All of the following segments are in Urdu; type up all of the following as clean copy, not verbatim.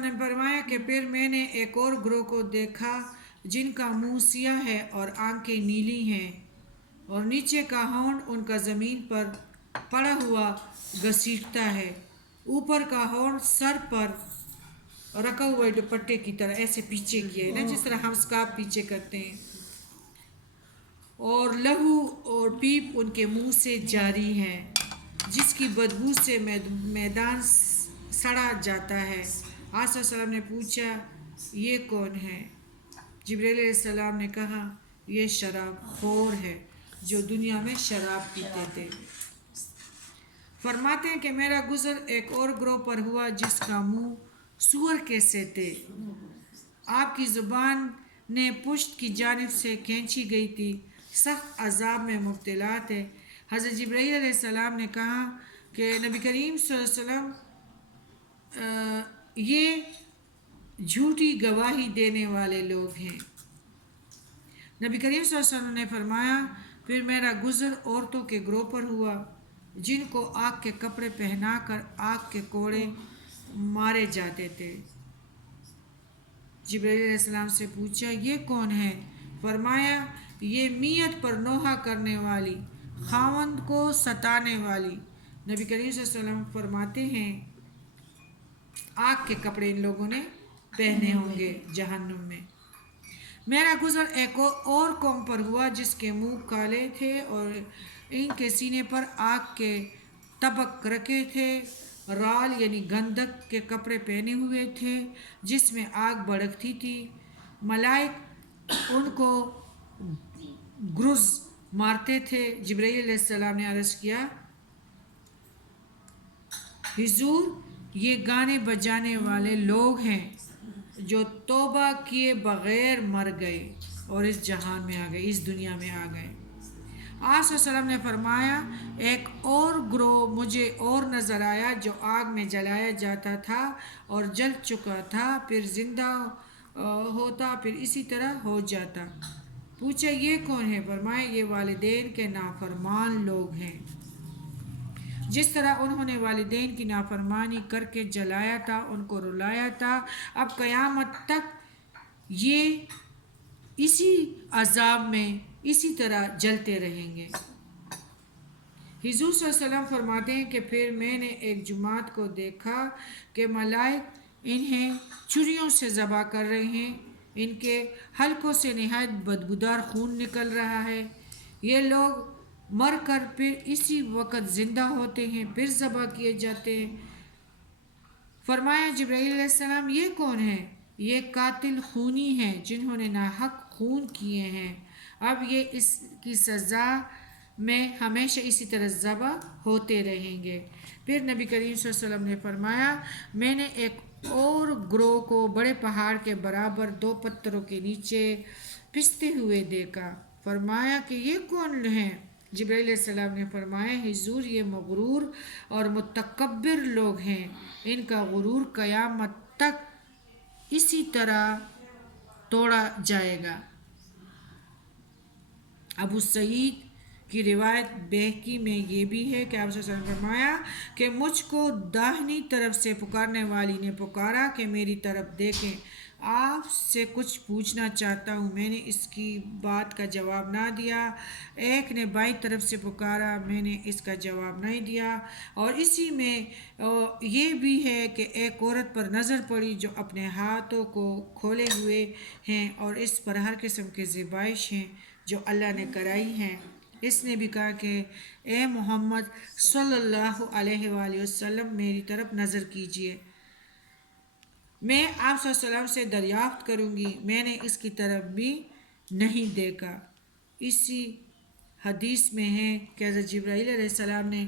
نے فرمایا کہ پھر میں نے ایک اور گروہ کو دیکھا جن کا منہ سیاہ ہے اور آنکھیں نیلی ہیں اور نیچے کا ہونٹ ان کا زمین پر پڑا ہوا گھسیٹتا ہے، اوپر کا ہونٹ سر پر رکھا ہوا دوپٹے کی طرح ایسے پیچھے کیا ہے نا، جس طرح ہم سکارف پیچھے کرتے ہیں، اور لہو اور پیپ ان کے منہ سے جاری ہے جس کی بدبو سے میدان سڑا جاتا ہے۔ آج صلی اللہ علیہ وسلم نے پوچھا یہ کون ہے؟ جبرائیل علیہ السلام نے کہا یہ شراب خور ہے جو دنیا میں شراب پیتے تھے۔ فرماتے ہیں کہ میرا گزر ایک اور گروہ پر ہوا جس کا منہ سور کے سے تھے، آپ کی زبان نے پشت کی جانب سے کھینچی گئی تھی، سخت عذاب میں مبتلا تھے۔ حضرت جبرائیل علیہ السلام نے کہا کہ نبی کریم صلی اللہ علیہ وسلم یہ جھوٹی گواہی دینے والے لوگ ہیں۔ نبی کریم صلی اللہ علیہ وسلم نے فرمایا پھر میرا گزر عورتوں کے گروہ پر ہوا جن کو آگ کے کپڑے پہنا کر آگ کے کوڑے مارے جاتے تھے۔ جبرائیل علیہ السلام سے پوچھا یہ کون ہے؟ فرمایا یہ میت پر نوحہ کرنے والی، خاوند کو ستانے والی۔ نبی کریم صلی اللہ علیہ وسلم فرماتے ہیں آگ کے کپڑے ان لوگوں نے پہنے ہوں گے جہنم میں۔ میرا گزر ایک اور قوم پر ہوا جس کے منہ کالے تھے اور ان کے سینے پر آگ کے طبق رکھے تھے، رال یعنی گندک کے کپڑے پہنے ہوئے تھے جس میں آگ بھڑکتی تھی، ملائک ان کو گرز مارتے تھے۔ جبرائیل علیہ السلام نے عرض کیا حضور یہ گانے بجانے والے لوگ ہیں جو توبہ کیے بغیر مر گئے اور اس جہان میں آ گئے، اس دنیا میں آ گئے۔ آپ صلی اللہ علیہ وسلم نے فرمایا ایک اور گروہ مجھے اور نظر آیا جو آگ میں جلایا جاتا تھا اور جل چکا تھا، پھر زندہ ہوتا، پھر اسی طرح ہو جاتا۔ پوچھا یہ کون ہے؟ فرمایا یہ والدین کے نافرمان لوگ ہیں، جس طرح انہوں نے والدین کی نافرمانی کر کے جلایا تھا، ان کو رلایا تھا، اب قیامت تک یہ اسی عذاب میں اسی طرح جلتے رہیں گے۔ حضور صلی اللہ علیہ وسلم فرماتے ہیں کہ پھر میں نے ایک جماعت کو دیکھا کہ ملائک انہیں چھریوں سے ذبح کر رہے ہیں، ان کے حلقوں سے نہایت بدبودار خون نکل رہا ہے، یہ لوگ مر کر پھر اسی وقت زندہ ہوتے ہیں، پھر ذبح کیے جاتے ہیں۔ فرمایا جبرائیل علیہ السلام یہ کون ہے؟ یہ قاتل خونی ہیں جنہوں نے ناحق خون کیے ہیں، اب یہ اس کی سزا میں ہمیشہ اسی طرح ذبح ہوتے رہیں گے۔ پھر نبی کریم صلی اللہ علیہ وسلم نے فرمایا میں نے ایک اور گروہ کو بڑے پہاڑ کے برابر دو پتھروں کے نیچے پستے ہوئے دیکھا۔ فرمایا کہ یہ کون ہیں؟ جبرائیل علیہ السلام نے فرمایا حضور یہ مغرور اور متکبر لوگ ہیں، ان کا غرور قیامت تک اسی طرح توڑا جائے گا۔ ابو سعید کی روایت بہقی میں یہ بھی ہے کہ آپ صلی اللہ علیہ وسلم نے فرمایا کہ مجھ کو داہنی طرف سے پکارنے والی نے پکارا کہ میری طرف دیکھیں، آپ سے کچھ پوچھنا چاہتا ہوں، میں نے اس کی بات کا جواب نہ دیا۔ ایک نے بائیں طرف سے پکارا، میں نے اس کا جواب نہیں دیا۔ اور اسی میں یہ بھی ہے کہ ایک عورت پر نظر پڑی جو اپنے ہاتھوں کو کھولے ہوئے ہیں اور اس پر ہر قسم کے ذبائح ہیں جو اللہ نے کرائی ہیں۔ اس نے بھی کہا کہ اے محمد صلی اللہ علیہ وآلہ وسلم میری طرف نظر کیجئے، میں آپ صلی اللہ علیہ وسلم سے دریافت کروں گی، میں نے اس کی طرف بھی نہیں دیکھا۔ اسی حدیث میں ہے کہ حضرت جبرائیل علیہ السلام نے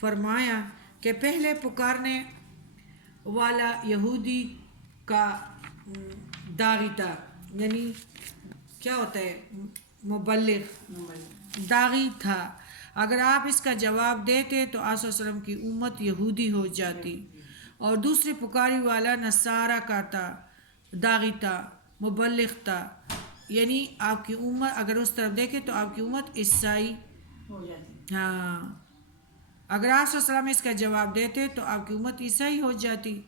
فرمایا کہ پہلے پکارنے والا یہودی کا داغی تھا، یعنی کیا ہوتا ہے مبلغ، داغی تھا، اگر آپ اس کا جواب دیتے تو آپ صلی اللہ علیہ وسلم کی امت یہودی ہو جاتی، اور دوسرے پکاری والا نصارہ کا تھا، داغی تھا، مبلغ تھا، یعنی آپ کی امت اگر اس طرف دیکھے تو آپ کی امت عیسائی ہاں، اگر آپ صلی اللہ علیہ وسلم اس کا جواب دیتے تو آپ کی امت عیسائی ہو جاتی،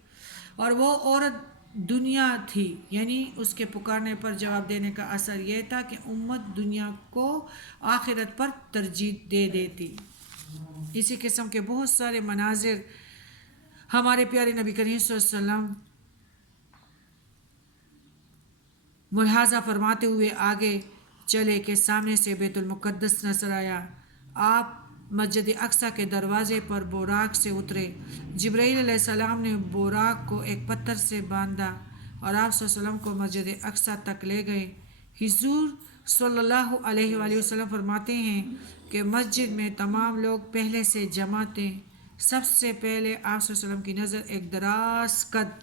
اور وہ عورت دنیا تھی، یعنی اس کے پکارنے پر جواب دینے کا اثر یہ تھا کہ امت دنیا کو آخرت پر ترجیح دے دیتی۔ اسی قسم کے بہت سارے مناظر ہمارے پیارے نبی کریم صلی اللہ علیہ وسلم ملاحظہ فرماتے ہوئے آگے چلے کہ سامنے سے بیت المقدس نظر آیا۔ آپ مسجد اقصی کے دروازے پر بوراق سے اترے۔ جبرائیل علیہ السلام نے بوراق کو ایک پتھر سے باندھا اور آپ صلی اللہ علیہ وسلم کو مسجد اقصی تک لے گئے۔ حضور صلی اللہ علیہ وآلہ وسلم فرماتے ہیں کہ مسجد میں تمام لوگ پہلے سے جمع تھے۔ سب سے پہلے آپ صلی اللہ علیہ وسلم کی نظر ایک دراز قد